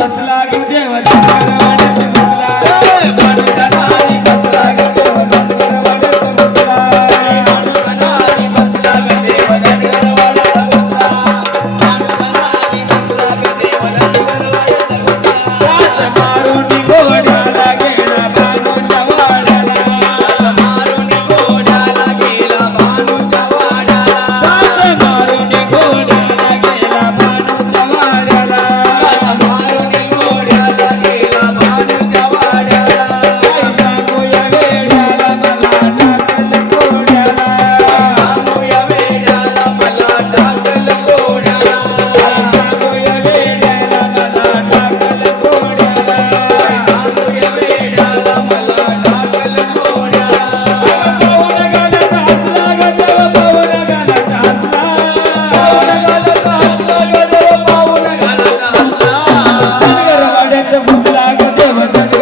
बसला ग देव धनगर वाड्यात बसला पांडुरंगाने बसला ग देव धनगर वाड्यात बसला पांडुरंगाने बसला ग देव धनगर वाड्यात बसला पांडुरंगाने बसला ग देव धनगर वाड्यात बसला वाज मारून घोड्याला गेला भानूच्या वाड्याला वाज मारून घोड्याला गेला भानूच्या वाड्याला वाज मारून घोड्याला गेला भानूच्या वाड्याला वाज मारून घोड्याला गेला भानूच्या वाड्याला काय सांगू या वेड्याला मला टाकल घोड्याला सांगू या वेड्याला मला टाकल घोड्याला काय सांगू या वेड्याला मला टाकल घोड्याला सांगू या वेड्याला मला टाकल घोड्याला पाऊण घालत हसला ग देव पाऊण घालत हसला पाऊण घालत हसला ग देव पाऊण घालत हसला धनगर वाड्यात घुसला ग देव धनगर